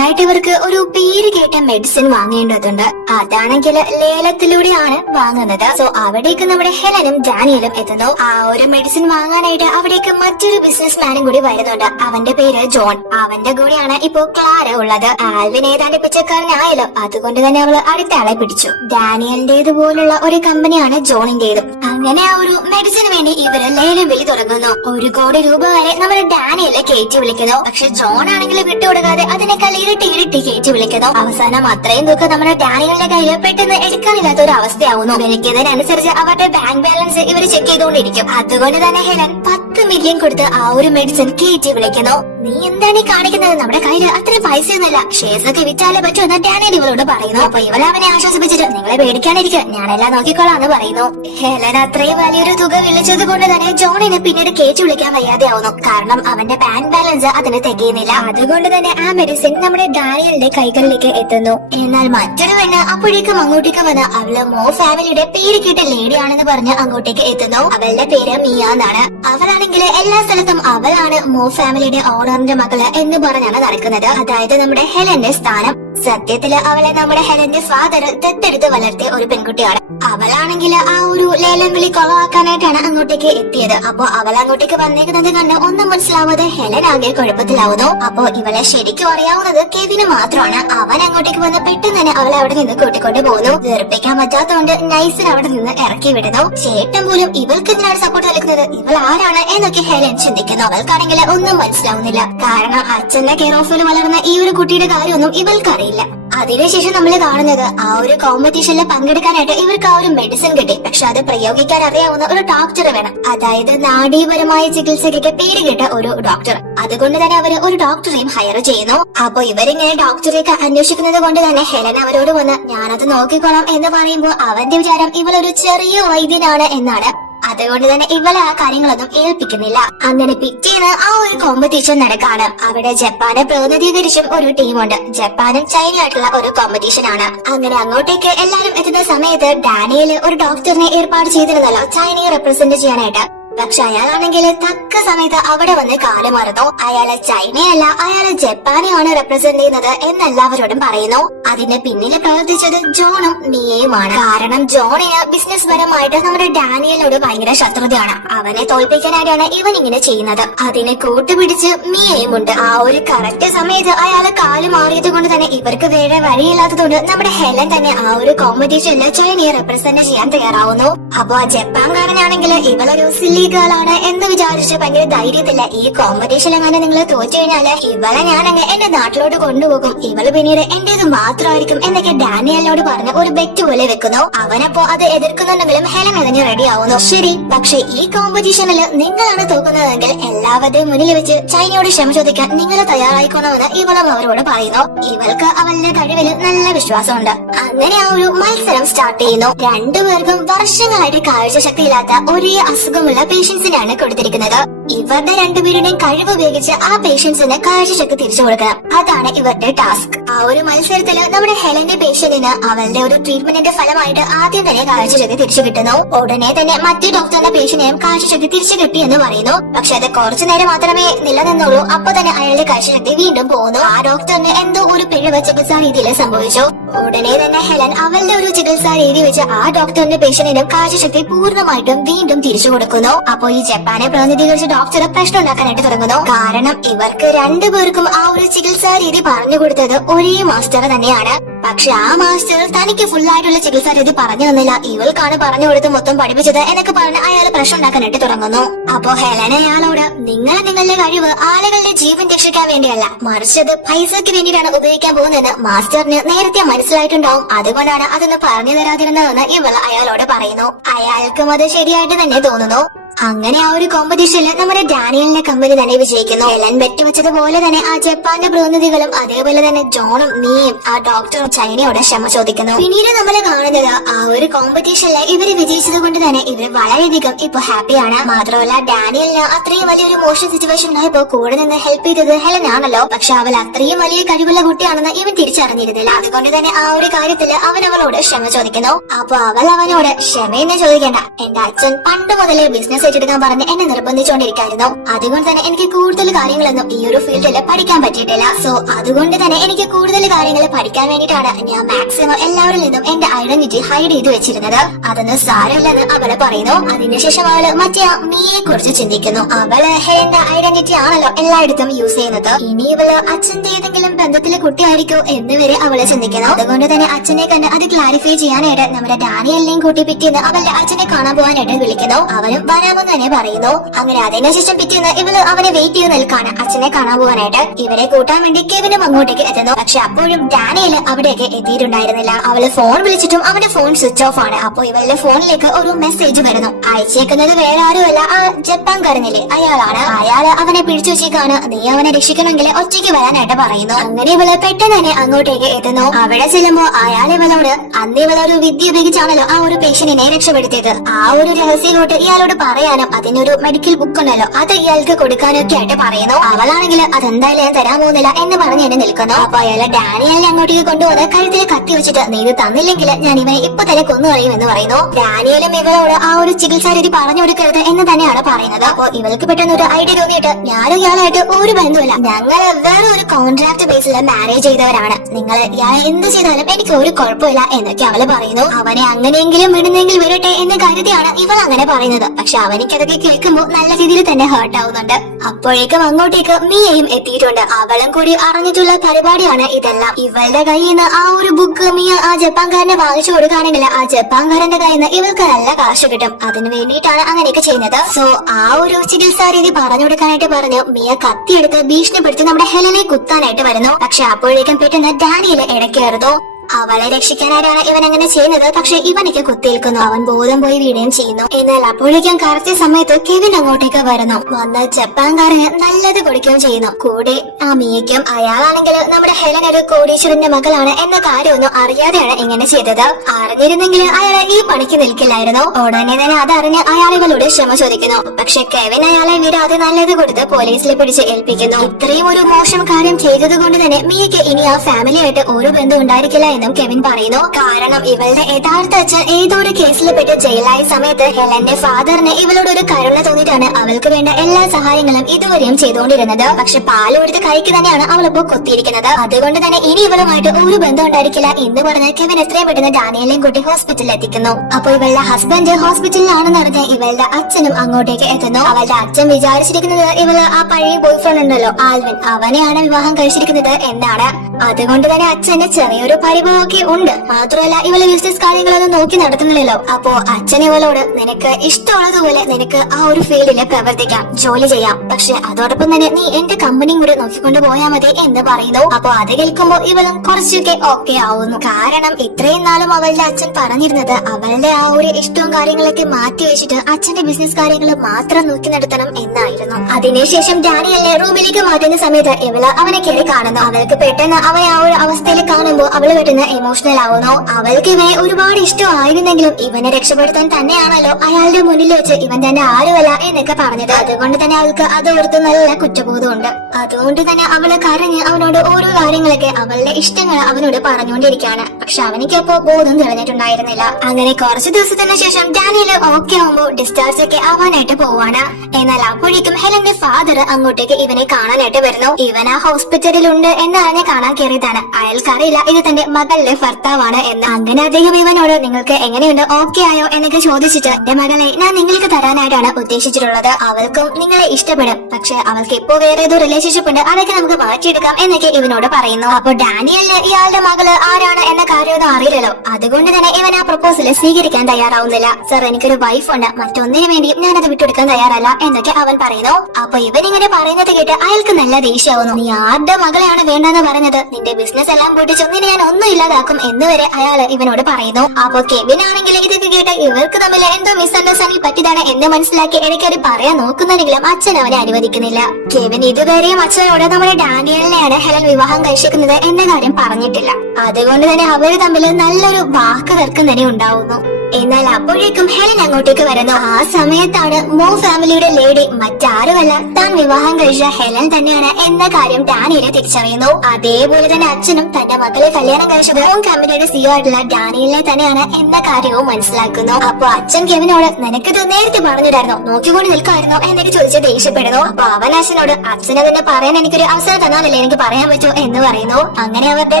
S1: അതിനായിട്ട് ഇവർക്ക് ഒരു പേര് കേട്ട മെഡിസിൻ വാങ്ങേണ്ടതുണ്ട്. അതാണെങ്കിൽ ലേലത്തിലൂടെയാണ് വാങ്ങുന്നത്. സോ അവിടേക്ക് നമ്മുടെ ഹെലനും ഡാനിയലും എത്തുന്നു. ആ ഒരു മെഡിസിൻ വാങ്ങാനായിട്ട് അവിടേക്ക് മറ്റൊരു ബിസിനസ് മാനും കൂടി വരുന്നുണ്ട്. അവന്റെ പേര് ജോൺ. അവന്റെ കൂടെയാണ് ഇപ്പോ ക്ലാര ഉള്ളത്. ആൽവിൻ ഏതാണ്ട് പിച്ചക്കാരനായാലോ അതുകൊണ്ട് തന്നെ അവൾ അടുത്ത ആളെ പിടിച്ചു. ഡാനിയലിന്റേത് പോലുള്ള ഒരു കമ്പനിയാണ് ജോണിന്റേതും. അങ്ങനെ ആ ഒരു മെഡിസിന് വേണ്ടി ഇവർ ലേലം വിളി തുടങ്ങുന്നു. ഒരു കോടി രൂപ വരെ നമ്മൾ ഡാനിയലെ കയറ്റി വിളിക്കുന്നു. പക്ഷെ ജോൺ ആണെങ്കിൽ വിട്ടുകൊടുക്കാതെ അതിനേക്കാൾ ഇരട്ടി ഇരട്ടി കയറ്റി വിളിക്കുന്നു അവസാനം അത്രയും തുക നമ്മുടെ ഡാനികളുടെ കയ്യിൽ പെട്ടെന്ന് എടുക്കാനില്ലാത്ത ഒരു അവസ്ഥയാവുന്നു വിളിക്കുന്നതിനനുസരിച്ച് അവരുടെ ബാങ്ക് ബാലൻസ് ഇവർ ചെക്ക് ചെയ്തുകൊണ്ടിരിക്കും. അതുകൊണ്ട് തന്നെ ഹെലൻ പത്ത് മില്യൺ കൊടുത്ത് ആ ഒരു മെഡിസിൻ കയറ്റി വിളിക്കുന്നു. നീ എന്താണ് ഈ കാണിക്കുന്നത്? നമ്മുടെ കയ്യിൽ അത്രയും പൈസ ഒന്നുമില്ല ഷെയർസ് ഒക്കെ വിറ്റാലേ പറ്റുമെന്ന് ഡാനിയൽ ഇവളോട് പറയുന്നു അപ്പൊ ഇവൾ അവനെ ആശ്വസിപ്പിച്ചിട്ട് നിങ്ങളെ പേടിക്കാനിരിക്കുക ഞാനെല്ലാം നോക്കിക്കോളാം എന്ന് പറയുന്നു ഹെലൻ അത്രയും വലിയൊരു തുക വിളിച്ചത് കൊണ്ട് തന്നെ ജോണിനെ പിന്നീട് കയറ്റി വിളിക്കാൻ വയ്യാതെയാവുന്നു. കാരണം അവന്റെ ബാങ്ക് ബാലൻസ് അതിന് തികയുന്നില്ല. അതുകൊണ്ട് തന്നെ ആ മെഡിസിൻ നമ്മുടെ ഡാനിയലിന്റെ കൈകളിലേക്ക് എത്തുന്നു. എന്നാൽ മറ്റൊരു പെണ്ണ് അപ്പോഴേക്കും അങ്ങോട്ടേക്ക് വന്ന് അവൾ മോ ഫാമിലിയുടെ പേര് കേട്ട ലേഡി ആണെന്ന് പറഞ്ഞ് അങ്ങോട്ടേക്ക് എത്തുന്നു. അവളുടെ പേര് മിയ എന്നാണ്. അവളാണെങ്കിൽ എല്ലാ സ്ഥലത്തും അവളാണ് മോ ഫാമിലിയുടെ ഓണറിന്റെ മകൾ എന്ന് പറഞ്ഞാണ് നടക്കുന്നത്. അതായത് നമ്മുടെ ഹെലന്റെ സ്ഥാനം. സത്യത്തിൽ അവളെ നമ്മുടെ ഹെലന്റെ ഫാദർ ദത്തെടുത്ത് വളർത്തിയ ഒരു പെൺകുട്ടിയാണ്. അവളാണെങ്കിൽ ആ ഒരു ലേലം വിളി കൊളവാക്കാനായിട്ടാണ് അങ്ങോട്ടേക്ക് എത്തിയത്. അപ്പോ അവൾ അങ്ങോട്ടേക്ക് വന്നേക്കുന്നത് കണ്ട് ഒന്നും മനസ്സിലാവാതെ ഹെലൻ ആകെ കുഴപ്പത്തിലാവുന്നു. അപ്പോ ഇവളെ ശരിക്കും അറിയാവുന്നത് കെവിന് മാത്രമാണ്. അവൻ അങ്ങോട്ടേക്ക് വന്ന് പെട്ടെന്ന് തന്നെ അവളെ അവിടെ നിന്ന് കൂട്ടിക്കൊണ്ട് പോകുന്നു. വെറുപ്പിക്കാൻ പറ്റാത്തതുകൊണ്ട് നൈസൻ അവിടെ നിന്ന് ഇറക്കി വിടുന്നു. ചേട്ടൻ പോലും ഇവൾക്ക് എന്തിനാണ് സപ്പോർട്ട് നൽകുന്നത്. ഇവൾ ആരാണ് എന്നൊക്കെ ഹെലൻ ചിന്തിക്കുന്നു. അവൾക്കാണെങ്കിൽ ഒന്നും മനസ്സിലാവുന്നില്ല. കാരണം അച്ഛന്റെ കെയർ ഓഫിൽ വളർന്ന ഈ ഒരു കുട്ടിയുടെ കാര്യമൊന്നും ഇവൾക്കറിയില്ല. അതിനുശേഷം നമ്മൾ കാണുന്നത് ആ ഒരു കോമ്പറ്റീഷനിൽ പങ്കെടുക്കാനായിട്ട് ഇവർക്ക് ഒരു മെഡിസിൻ കിട്ടി. പക്ഷെ അത് പ്രയോഗിക്കാൻ അറിയാവുന്ന ഒരു ഡോക്ടർ വേണം. അതായത് നാഡീപരമായ ചികിത്സയ്ക്ക് പേര് കേട്ട ഒരു ഡോക്ടർ അതുകൊണ്ട് തന്നെ അവർ ഒരു ഡോക്ടറെയും ഹയർ ചെയ്യുന്നു. അപ്പൊ ഇവരിങ്ങനെ ഡോക്ടറെയൊക്കെ അന്വേഷിക്കുന്നത് കൊണ്ട് തന്നെ ഹെലൻ അവരോട് വന്ന് ഞാനത് നോക്കിക്കോളാം എന്ന് പറയുമ്പോൾ അവന്റെ വിചാരം ഇവളൊരു ചെറിയ വൈദ്യനാണ് എന്നാണ്. അതുകൊണ്ട് തന്നെ ഇവളെ ആ കാര്യങ്ങളൊന്നും ഏൽപ്പിക്കുന്നില്ല. അങ്ങനെ പിറ്റേന്ന് ആ ഒരു കോമ്പറ്റീഷൻ നടക്കാണ്. അവിടെ ജപ്പാനെ പ്രതിനിധീകരിച്ചും ഒരു ടീമുണ്ട്. ജപ്പാനും ചൈനയായിട്ടുള്ള ഒരു കോമ്പറ്റീഷൻ ആണ്. അങ്ങനെ അങ്ങോട്ടേക്ക് എല്ലാരും എത്തുന്ന സമയത്ത് ഡാനിയൽ ഒരു ഡോക്ടറിനെ ഏർപ്പാട് ചെയ്തിരുന്നല്ലോ. ചൈനയെ റെപ്രസെന്റ് ചെയ്യാനായിട്ട്. പക്ഷെ അയാളാണെങ്കിൽ തക്ക സമയത്ത് അവിടെ വന്ന് കാലുമാറുന്നു അയാൾ ചൈനയല്ല അയാൾ ജപ്പാനെയാണ് റെപ്രസെന്റ് ചെയ്യുന്നത് എന്ന് എല്ലാവരോടും പറയുന്നു. അതിന്റെ പിന്നിൽ പ്രവർത്തിച്ചത് ജോണും മിയയുമാണ് കാരണം ജോണിന് ബിസിനസ് പരമായിട്ട് നമ്മുടെ ഡാനിയലിനോട് ഭയങ്കര ശത്രുതയാണ്. അവനെ തോൽപ്പിക്കാനായിട്ടാണ് ഇവൻ ഇങ്ങനെ ചെയ്യുന്നത്. അതിനെ കൂട്ടുപിടിച്ച് മിയയും ഉണ്ട് ആ ഒരു കറക്റ്റ് സമയത്ത് അയാൾ കാൽ മാറിയത് കൊണ്ട് തന്നെ ഇവർക്ക് വേറെ വഴിയില്ലാത്തതുകൊണ്ട് നമ്മുടെ ഹെലൻ തന്നെ ആ ഒരു കോമ്പറ്റീഷനിൽ ചൈനയെ റെപ്രസെന്റ് ചെയ്യാൻ തയ്യാറാവുന്നു. അപ്പൊ ആ ജപ്പാൻകാരനാണെങ്കിൽ ഇവളൊരു സില്ലി ഗേളാണ് എന്ന് വിചാരിച്ച് ഭയങ്കര ധൈര്യത്തില്ല ഈ കോമ്പറ്റീഷൻ അങ്ങനെ നിങ്ങൾ തോറ്റു കഴിഞ്ഞാൽ ഇവളെ ഞാൻ അങ്ങ് എന്റെ നാട്ടിലോട്ട് കൊണ്ടുപോകും. ഇവൾ പിന്നീട് എന്റേത് മാത്രമായിരിക്കും എന്നൊക്കെ ഡാനിയലിനോട് പറഞ്ഞ ഒരു ബെറ്റ് പോലെ വെക്കുന്നു. അവനപ്പോ അത് എതിർക്കുന്നുണ്ടെങ്കിലും ഹെലൻ അതിന് റെഡി ആവുന്നു. ശരി പക്ഷെ ഈ കോമ്പറ്റീഷനിൽ നിങ്ങളാണ് തോക്കുന്നതെങ്കിൽ എല്ലാവരുടെയും മുന്നിൽ വെച്ച് ചൈനയോട് ക്ഷമ ചോദിക്കാൻ നിങ്ങൾ തയ്യാറായിക്കോണമെന്ന് ഇവളും അവരോട് പറയുന്നു. ഇവൾക്ക് അവളുടെ കഴിവിൽ നല്ല വിശ്വാസമുണ്ട്. അങ്ങനെ ആ ഒരു മത്സരം സ്റ്റാർട്ട് ചെയ്യുന്നു. രണ്ടുപേർക്കും വർഷങ്ങളായിട്ട് കാഴ്ചശക്തിയില്ലാത്ത ഒരേ അസുഖമുള്ള പേഷ്യൻസിനാണ് കൊടുത്തിരിക്കുന്നത്. ഇവരുടെ രണ്ടുപേരുടെയും കഴിവ് ഉപയോഗിച്ച് ആ പേഷ്യൻസിന് കാഴ്ചശക്തി തിരിച്ചു കൊടുക്കണം. അതാണ് ഇവരുടെ ടാസ്ക്. ആ ഒരു മത്സരത്തിൽ നമ്മുടെ ഹെലന്റെ പേഷ്യന്റിന് അവളുടെ ഒരു ട്രീറ്റ്മെന്റിന്റെ ഫലമായിട്ട് ആദ്യം തന്നെ കാഴ്ചശക്തി തിരിച്ചു കിട്ടുന്നു. ഉടനെ തന്നെ മറ്റു ഡോക്ടറിന്റെ പേഷ്യന്റിനും കാഴ്ചശക്തി തിരിച്ചു കിട്ടി എന്ന് പറയുന്നു. പക്ഷെ അത് കുറച്ചു നേരം മാത്രമേ നിലനിന്നുള്ളൂ. അപ്പൊ തന്നെ അയാളുടെ കാഴ്ചശക്തി വീണ്ടും പോകുന്നു. ആ ഡോക്ടറിന് എന്തോ ഒരു പിഴവ് ചികിത്സാ രീതിയിൽ സംഭവിച്ചു. ഉടനെ തന്നെ ഹെലൻ അവളുടെ ഒരു ചികിത്സാ രീതി വെച്ച് ആ ഡോക്ടറിന്റെ പേഷ്യന്റിനും കാഴ്ചശക്തി പൂർണമായിട്ടും വീണ്ടും തിരിച്ചു കൊടുക്കുന്നു. അപ്പോ ഈ ജപ്പാനെ പ്രതിനിധീകരിച്ച് ഡോക്ടർ പ്രശ്നം ഉണ്ടാക്കാനായിട്ട് തുടങ്ങുന്നു. കാരണം ഇവർക്ക് രണ്ടുപേർക്കും ആ ഒരു ചികിത്സാ രീതി പറഞ്ഞു കൊടുത്തത് ഒരേ മാസ്റ്റർ തന്നെയാണ്. പക്ഷെ ആ മാസ്റ്റർ തനിക്ക് ഫുൾ ആയിട്ടുള്ള ചികിത്സാ രീതി പറഞ്ഞു തന്നില്ല. ഇവൾക്കാണ് പറഞ്ഞു കൊടുത്ത് മൊത്തം പഠിപ്പിച്ചത് എന്നൊക്കെ പറഞ്ഞ് അയാൾ പ്രശ്നം ഉണ്ടാക്കാനായിട്ട് തുടങ്ങുന്നു. അപ്പോ ഹെലന അയാളോട് നിങ്ങൾ നിങ്ങളുടെ കഴിവ് ആളുകളുടെ ജീവൻ രക്ഷിക്കാൻ വേണ്ടിയല്ല. മറിച്ച് അത് പൈസക്ക് വേണ്ടിയിട്ടാണ് ഉപയോഗിക്കാൻ പോകുന്നതെന്ന് മാസ്റ്ററിന് നേരത്തെ മനസ്സിലായിട്ടുണ്ടാവും. അതുകൊണ്ടാണ് അതൊന്ന് പറഞ്ഞു തരാതിരുന്നതെന്ന് ഇവൾ അയാളോട് പറയുന്നു. അയാൾക്കും അത് ശരിയായിട്ട് തന്നെ തോന്നുന്നു. അങ്ങനെ ആ ഒരു കോമ്പറ്റീഷനിൽ നമ്മുടെ ഡാനിയലിന്റെ കമ്പനി തന്നെ വിജയിക്കുന്നു. എലൻ വെച്ചുവെച്ചതുപോലെ തന്നെ ആ ജപ്പാന്റെ പ്രതിനിധികളും അതേപോലെ തന്നെ ജോണും നീയും ആ ഡോക്ടറും ചൈനയോട് ക്ഷമ ചോദിക്കുന്നു. പിന്നീട് നമ്മൾ കാണുന്നത് ആ ഒരു കോമ്പറ്റീഷനിൽ ഇവർ വിജയിച്ചത് കൊണ്ട് തന്നെ ഇവർ വളരെയധികം ഇപ്പൊ ഹാപ്പിയാണ് മാത്രമല്ല ഡാനിയലിന് അത്രയും വലിയൊരു മോശം സിറ്റുവേഷൻ ഉണ്ടായപ്പോ കൂടെ നിന്ന് ഹെൽപ്പ് ചെയ്തത് ഹെലൻ ആണല്ലോ. പക്ഷെ അവൾ അത്രയും വലിയ കഴിവുള്ള കുട്ടിയാണെന്ന് ഇവൻ തിരിച്ചറിഞ്ഞിരുന്നില്ല. അതുകൊണ്ട് തന്നെ ആ ഒരു കാര്യത്തിൽ അവൻ അവളോട് ക്ഷമ ചോദിക്കുന്നു. അപ്പൊ അവൾ അവനോട് ക്ഷമയെന്ന് ചോദിക്കേണ്ട എന്റെ അച്ഛൻ പണ്ട് മുതലേ ബിസിനസ് ഏറ്റെടുക്കാൻ പറഞ്ഞ് എന്നെ നിർബന്ധിച്ചുകൊണ്ടിരിക്കായിരുന്നു അതുകൊണ്ട് തന്നെ എനിക്ക് കൂടുതൽ കാര്യങ്ങളൊന്നും ഈ ഒരു ഫീൽഡിൽ പഠിക്കാൻ പറ്റിയിട്ടില്ല. സോ അതുകൊണ്ട് തന്നെ എനിക്ക് കൂടുതൽ കാര്യങ്ങൾ പഠിക്കാൻ വേണ്ടിയിട്ടാണ് ഞാൻ മാക്സിമം എല്ലാവരിൽ നിന്നും എന്റെ ഐഡന്റിറ്റി ഹൈഡ് ചെയ്ത് വെച്ചിരുന്നത്. അതൊന്നും സാരമില്ലെന്ന് അവൾ പറയുന്നു. അതിനുശേഷം അവൾ മറ്റേ മീയെ കുറിച്ച് ചിന്തിക്കുന്നു. അവൾ ഹെലന്റെ ഐഡന്റിറ്റി ആണല്ലോ എല്ലായിടത്തും യൂസ് ചെയ്യുന്നത്. ഇനി ഇവൾ അച്ഛന്റെ ഏതെങ്കിലും ബന്ധത്തിലെ കുട്ടിയായിരിക്കോ എന്ന് വരെ അവൾ ചിന്തിക്കുന്നു. അതുകൊണ്ട് തന്നെ അച്ഛനെ കണ്ട് അത് ക്ലാരിഫൈ ചെയ്യാനായിട്ട് നമ്മുടെ ഡാനിയലിനെയും കൂട്ടി പിറ്റേന്ന് അവളുടെ അച്ഛനെ കാണാൻ പോകാനായിട്ട് വിളിക്കുന്നു. അവനും വരാമെന്ന് തന്നെ പറയുന്നു. അങ്ങനെ അതിനുശേഷം പിറ്റേന്ന് ഇവൾ അവനെ വെയിറ്റ് ചെയ്ത് നിൽക്കാണ്. അച്ഛനെ കാണാൻ പോകാനായിട്ട്. ഇവരെ കൂട്ടാൻ വേണ്ടി കെവിനും അങ്ങോട്ടേക്ക് എത്തുന്നു. പക്ഷെ അപ്പോഴും ഡാനിയൽ അവിടെയൊക്കെ എത്തിയിട്ടുണ്ടായിരുന്നില്ല. അവൾ ഫോൺ വിളിച്ചിട്ടും അവന്റെ ഫോൺ സ്വിച്ച് ഓഫ് ആണ്. അപ്പൊ ഇവളുടെ ഫോണിലേക്ക് ഒരു മെസ്സേജ് വരുന്നു. അയച്ചേക്കുന്നത് വേറെ ആരുമല്ല ആ ജപ്പാൻ ജപ്പാൻകാരനില്ലേ? അയാളാണ്. അയാൾ അവനെ പിടിച്ചു വെച്ചേക്കാണ്. നീ അവനെ രക്ഷിക്കണമെങ്കിൽ ഒറ്റയ്ക്ക് വരാനായിട്ട് പറയുന്നു. അങ്ങനെ ഇവൾ പെട്ടെന്ന് തന്നെ അങ്ങോട്ടേക്ക് എത്തുന്നു. അവിടെ ചെല്ലുമ്പോ അയാൾ ഇവളോട് അന്ന് ഇവളൊരു വിദ്യ ഉപയോഗിച്ചാണല്ലോ ആ ഒരു പേഷ്യന്റിനെ രക്ഷപ്പെടുത്തിയത്. ആ ഒരു രഹസ്യം ഇയാളോട് പറയാനും അതിനൊരു മെഡിക്കൽ ബുക്ക് ഉണ്ടല്ലോ? അത് ഇയാൾക്ക് കൊടുക്കാനൊക്കെ ആയിട്ട് പറയുന്നു. അവളാണെങ്കിൽ അതെന്തായാലും ഞാൻ തരാൻ പോകുന്നില്ല എന്ന് പറഞ്ഞ് എന്നെ നിൽക്കുന്നു. അപ്പൊ അയാളെ ഡാനിയലിനെ അങ്ങോട്ടേക്ക് കൊണ്ടുവന്ന് കഴുത്തിൽ കത്തി വെച്ചിട്ട് നീ ഇത് തന്നില്ലെങ്കിൽ ഞാൻ ഇവനെ ഇപ്പൊ തന്നെ കൊന്നു കളയും എന്ന് പറയുന്നു. ഡാനിയലും ഇവളോട് ആ ഒരു ചികിത്സാ രീതി പറഞ്ഞു കൊടുക്കരുത് എന്ന് തന്നെയാണ് പറയുന്നത്. അപ്പൊ ഇവൾക്ക് പെട്ടെന്ന് ഒരു ഐഡിയ തോന്നിയിട്ട് ഞാനും ഇയാളായിട്ട് ഒരു ബന്ധമില്ല ഞങ്ങൾ വേറെ ഒരു കോൺട്രാക്ട് ബേസിൽ മാരേജ് ചെയ്തവരാണ്. നിങ്ങൾ ഇയാൾ എന്ത് ചെയ്താലും എനിക്ക് ഒരു കുഴപ്പമില്ല എന്നൊക്കെ അവൾ പറയുന്നു. അവനെ അങ്ങനെയെങ്കിലും വിടുന്നെങ്കിൽ വിടട്ടെ എന്ന് കരുതിയാണ് ഇവൾ അങ്ങനെ പറയുന്നത്. പക്ഷെ അവനിക്ക് അതൊക്കെ കേൾക്കുമ്പോൾ നല്ല രീതിയിൽ തന്നെ ഹേർട്ട് ആവുന്നുണ്ട്. അപ്പോഴേക്കും അങ്ങോട്ടേക്ക് മിയയും എത്തിയിട്ടുണ്ട്. അവളും കൂടി അറിഞ്ഞിട്ടുള്ള പരിപാടിയാണ് ഇതെല്ലാം. ഇവളുടെ കയ്യിൽ നിന്ന് ആ ഒരു ബുക്ക് മിയ ആ ജപ്പാൻകാരനെ വാങ്ങിച്ചു കൊടുക്കുകയാണെങ്കിൽ ആ ജപ്പാൻകാരന്റെ കയ്യിൽ നിന്ന് ഇവൾക്ക് നല്ല കാശ് കിട്ടും. അതിന് വേണ്ടിയിട്ടാണ് അങ്ങനെയൊക്കെ ചെയ്യുന്നത്. സോ ആ ഒരു ചികിത്സാ രീതി പറഞ്ഞു കൊടുക്കാനായിട്ട് പറഞ്ഞു. മിയ കത്തിയെടുത്ത് ഭീഷണിപ്പെടുത്തി നമ്മുടെ ഹെലനെ കുത്താനായിട്ട് വരുന്നു. പക്ഷെ അപ്പോഴേക്കും പെട്ടെന്ന് ഡാനിയിലെ ഇടയ്ക്കായിരുന്നു അവളെ രക്ഷിക്കാനായിട്ടാണ് ഇവൻ അങ്ങനെ ചെയ്യുന്നത്? പക്ഷെ ഇവനിക്ക് കുത്തിയേൽക്കുന്നു. അവൻ ബോധം പോയി വീഴുകയും ചെയ്യുന്നു. എന്നാൽ അപ്പോഴേക്കും കറക്റ്റ് സമയത്ത് കെവിൻ അങ്ങോട്ടേക്ക് വരുന്നു. വന്ന് ജപ്പാൻകാരന് നല്ലത് കൊടുക്കുകയും ചെയ്യുന്നു. കൂടെ ആ മീക്കും അയാളാണെങ്കിൽ നമ്മുടെ ഹെലൻ ഒരു കോടീശ്വരന്റെ മകളാണ് എന്ന കാര്യമൊന്നും അറിയാതെയാണ് ഇങ്ങനെ ചെയ്തത്. അറിഞ്ഞിരുന്നെങ്കിൽ അയാൾ ഈ പണിക്ക് നിൽക്കില്ലായിരുന്നു. ഉടനെ തന്നെ അതറിഞ്ഞ് അയാൾ ഇവളോട് ക്ഷമ ചോദിക്കുന്നു. പക്ഷെ കെവിൻ അയാളെ വിടാതെ നല്ലത് കൊടുത്ത് പോലീസിൽ പിടിച്ച് ഏൽപ്പിക്കുന്നു. ഇത്രയും ഒരു മോശം കാര്യം ചെയ്തത് കൊണ്ട് തന്നെ മിയയ്ക്ക് ഇനി ആ ഫാമിലിയായിട്ട് ഒരു ബന്ധം ഉണ്ടായിരിക്കില്ല എന്നും കെവിൻ പറയുന്നു. കാരണം ഇവളുടെ യഥാർത്ഥ അച്ഛൻ ഏതോ ഒരു കേസിൽ പെട്ട് ജയിലായ സമയത്ത് ഹെലന്റെ ഫാദറിന് ഇവളോട് ഒരു കരുണ തോന്നിയിട്ടാണ് അവൾക്ക് വേണ്ട എല്ലാ സഹായങ്ങളും ഇതുവരെയും ചെയ്തുകൊണ്ടിരുന്നത്. പക്ഷെ പാൽ കൊടുത്ത് കൈക്ക് തന്നെയാണ് അവളിപ്പോ കൊത്തിയിരിക്കുന്നത്. അതുകൊണ്ട് തന്നെ ഇനി ഇവളുമായിട്ട് ഒരു ബന്ധം ഉണ്ടായിരിക്കില്ല എന്ന് പറഞ്ഞ് കെവിൻ എത്രയും പെട്ടെന്ന് ഡാനിയലിനെയും കൂട്ടി ഹോസ്പിറ്റലിൽ എത്തിക്കുന്നു. അപ്പോൾ ഇവളുടെ ഹസ്ബൻഡ് ഹോസ്പിറ്റലിലാണെന്ന് അറിഞ്ഞ് ഇവളുടെ അച്ഛനും അങ്ങോട്ടേക്ക് എത്തുന്നു. അവളുടെ അച്ഛൻ വിചാരിച്ചിരിക്കുന്നത് ഇവൾ ആ പഴയ ബോയ് ഫ്രണ്ട് ഉണ്ടല്ലോ ആൽവിൻ. അവനെയാണ് വിവാഹം കഴിച്ചിരിക്കുന്നത് എന്നാണ്. അതുകൊണ്ട് തന്നെ അച്ഛന്റെ ചെറിയൊരു പരിഭവമൊക്കെ ഉണ്ട്. മാത്രമല്ല ഇവൾ ബിസിനസ് കാര്യങ്ങളൊന്നും നോക്കി നടത്തുന്നില്ലല്ലോ അപ്പോ അച്ഛൻ ഇവളോട് നിനക്ക് ഇഷ്ടമുള്ളതുപോലെ നിനക്ക് ആ ഒരു ഫീൽഡിൽ പ്രവർത്തിക്കാം ജോലി ചെയ്യാം. പക്ഷെ അതോടൊപ്പം തന്നെ നീ എന്റെ കമ്പനിയും കൂടെ നോക്കിക്കൊണ്ട് പോയാൽ മതി എന്ന് പറയുന്നു. അപ്പൊ അത് കേൾക്കുമ്പോ ഇവളും കുറച്ചൊക്കെ ഓക്കെ ആവുന്നു. കാരണം ഇത്രയും നാളും അവളുടെ അച്ഛൻ പറഞ്ഞിരുന്നത് അവളുടെ ആ ഒരു ഇഷ്ടവും കാര്യങ്ങളൊക്കെ മാറ്റി വെച്ചിട്ട് അച്ഛന്റെ ബിസിനസ് കാര്യങ്ങൾ മാത്രം നോക്കി നടത്തണം എന്നായിരുന്നു. അതിനുശേഷം ഡാനിയലിനെ റൂമിലേക്ക് മാറ്റുന്ന സമയത്ത് ഇവൾ അവനെ കയറി കാണുന്നു. അവൾക്ക് പെട്ടെന്ന് അവൻ ആ ഒരു അവസ്ഥയിൽ കാണുമ്പോൾ അവൾ പെട്ടെന്ന് ഇമോഷണൽ ആവുന്നു. അവൾക്ക് ഇവനെ ഒരുപാട് ഇഷ്ടമായിരുന്നെങ്കിലും ഇവനെ രക്ഷപ്പെടുത്താൻ തന്നെയാണല്ലോ അയാളുടെ മുന്നിൽ വെച്ച് ഇവൻ തന്നെ ആരുമല്ല എന്നൊക്കെ പറഞ്ഞത്. അതുകൊണ്ട് തന്നെ അവൾക്ക് അത് ഓർത്ത് നല്ല കുറ്റബോധമുണ്ട്. അതുകൊണ്ട് തന്നെ അവൾ കരഞ്ഞ് അവനോട് ഓരോ കാര്യങ്ങളൊക്കെ അവളുടെ ഇഷ്ടങ്ങൾ അവനോട് പറഞ്ഞുകൊണ്ടിരിക്കുകയാണ്. പക്ഷെ അവനിക്കപ്പോ ബോധം തെളിഞ്ഞിട്ടുണ്ടായിരുന്നില്ല അങ്ങനെ കുറച്ച് ദിവസത്തിന് ശേഷം ഡാനിയൽ ഓക്കെ ആവുമ്പോ ഡിസ്ചാർജ് ഒക്കെ ആവാനായിട്ട് പോവാണ് എന്നാൽ അപ്പോഴേക്കും ഹെലന്റെ ഫാദർ അങ്ങോട്ടേക്ക് ഇവനെ കാണാനായിട്ട് വരുന്നു. ഇവൻ ആ ഹോസ്പിറ്റലിൽ ഉണ്ട് എന്ന് അറിഞ്ഞ് കാണാൻ കയറിയതാണ്. അയാൾക്കറിയില്ല ഇത് തന്റെ മകളുടെ ഭർത്താവാണ് എന്ന്. അങ്ങനെ അദ്ദേഹം ഇവനോട് നിങ്ങൾക്ക് എങ്ങനെയുണ്ട്? ഓക്കെ ആയോ? എന്നൊക്കെ ചോദിച്ചിട്ട് എന്റെ മകളെ ഞാൻ നിങ്ങൾക്ക് തരാനായിട്ടാണ് ഉദ്ദേശിച്ചിട്ടുള്ളത്. അവൾക്കും നിങ്ങളെ ഇഷ്ടപ്പെടും. പക്ഷെ അവൾക്ക് ഇപ്പോ വേറെ ഏതോ റിലേഷൻഷിപ്പ് ഉണ്ട്. അതൊക്കെ നമുക്ക് മാറ്റിയെടുക്കാം എന്നൊക്കെ ഇവനോട് പറയുന്നു. അപ്പൊ ഡാനിയലിന് ഇയാളുടെ മകൾ ആരാണ് എന്ന കാര്യമൊന്നും അറിയില്ലല്ലോ. അതുകൊണ്ട് തന്നെ ഇവൻ ആ പ്രപ്പോസൽ സ്വീകരിക്കാൻ തയ്യാറാവുന്നില്ല. സർ എനിക്കൊരു വൈഫ് ഉണ്ട്. മറ്റൊന്നിനു വേണ്ടി ഞാനത് വിട്ടെടുക്കാൻ തയ്യാറല്ല എന്നൊക്കെ അവൻ പറയുന്നു. അപ്പൊ ഇവൻ ഇങ്ങനെ പറയുന്നത് കേട്ട് അയാൾക്ക് നല്ല ദേഷ്യമാവുന്നു നീ ആരുടെ മകളെയാണ് വേണ്ടെന്ന് പറഞ്ഞത്? നിന്റെ ബിസിനസ് എല്ലാം പൊട്ടിച്ചു നിന്നെ ഞാൻ ഒന്നും ഇല്ലാതാക്കും എന്ന് വരെ അയാൾ ഇവനോട് പറയുന്നു. അപ്പൊ കെവിൻ ആണെങ്കിൽ ഇതൊക്കെ കേട്ട് ഇവർക്ക് തമ്മിൽ എന്തോ മിസ്അണ്ടർസ്റ്റാൻഡിംഗ് പറ്റിയതാണ് എന്ന് മനസ്സിലാക്കി ഇടയ്ക്കടി പറയാൻ നോക്കുന്നെങ്കിലും അച്ഛൻ അവനെ അനുവദിക്കുന്നില്ല. കെവിൻ ഇതുവരെയും അച്ഛനോട് നമ്മുടെ ഡാനിയലിനെയാണ് ഹെലൻ വിവാഹം കഴിച്ചിരിക്കുന്നത് എന്ന കാര്യം പറഞ്ഞിട്ടില്ല. അതുകൊണ്ട് തന്നെ അവർ തമ്മിൽ നല്ലൊരു വാക്ക് തർക്കം തന്നെ ഉണ്ടാവുന്നു. എന്നാൽ അപ്പോഴേക്കും ഹെലൻ അങ്ങോട്ടേക്ക് വരുന്നു. ആ സമയത്താണ് മോ ഫാമിലിയുടെ ലേഡി മറ്റാരുമല്ല താൻ വിവാഹം കഴിച്ച ഹെലൻ തന്നെയാണ് എന്ന കാര്യം ഡാനിയെ തിരിച്ചറിയുന്നു. അതേപോലെ തന്നെ അച്ഛനും തന്റെ മകളെ കല്യാണം കഴിച്ചത് ഓം കമ്പനിയുടെ സിഒ ആയിട്ടുള്ള ഡാനിയിലെ തന്നെയാണ് എന്ന കാര്യവും മനസ്സിലാക്കുന്നു. അപ്പൊ അച്ഛൻ കെവിനോട് നിനക്കിത് നേരത്തെ പറഞ്ഞിട്ടായിരുന്നു നോക്കിക്കൊണ്ട് നിൽക്കായിരുന്നു എന്നൊക്കെ ചോദിച്ച് ദേഷ്യപ്പെടുന്നു. അപ്പൊ അവൻ അച്ഛനോട് അച്ഛനെ തന്നെ പറയാൻ എനിക്കൊരു അവസരം തന്നാലല്ലേ എനിക്ക് പറയാൻ പറ്റൂ എന്ന് പറയുന്നു. അങ്ങനെ അവരുടെ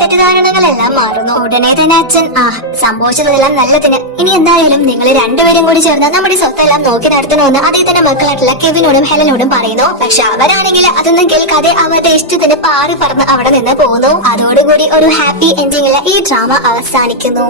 S1: തെറ്റിദ്ധാരണകളെല്ലാം മാറുന്നു. ഉടനെ തന്നെ അച്ഛൻ ആ സംഭവിച്ചതെല്ലാം നല്ലതിന്. ഇനി എന്തായാലും നിങ്ങൾ രണ്ടുപേരും കൂടി ചേർന്ന് നമ്മുടെ സ്വത്തെല്ലാം നോക്കി നടത്തണമെന്ന് തന്നെ മക്കളായിട്ടുള്ള കെവിനോടും ഹെലനോടും പറയുന്നു. പക്ഷെ അവരാണെങ്കിൽ അതൊന്നും കേൾക്കാതെ അവരുടെ ഇഷ്ടത്തിന് പാറി പറന്ന് അവിടെ നിന്ന് പോകുന്നു. അതോടുകൂടി ഒരു ഹാപ്പി എൻഡിങ്ങിലെ ഈ ഡ്രാമ അവസാനിക്കുന്നു.